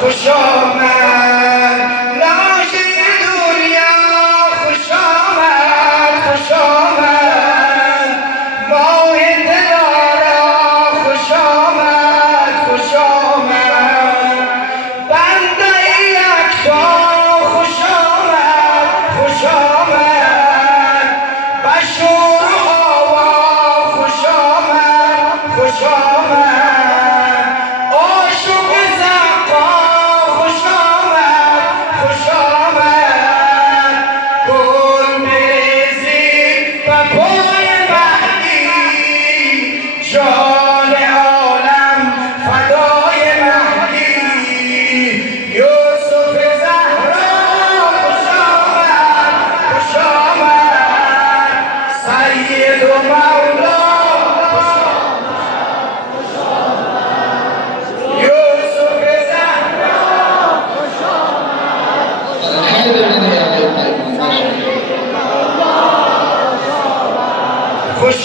خوش آمد ناظر دنیا، خوش آمد خوش آمد ماه دلارا، خوش آمد خوش آمد بنده یکتا، خوش آمد خوش آمد بشور و آوا، خوش آمد خوش آمد عاشق زقا، خوش آمد خوش آمد گل بریزید و پای مهدی، جان عالم فدای مهدی یوسف زهرا، خوش آمد خوش آمد سید و مولا، خوش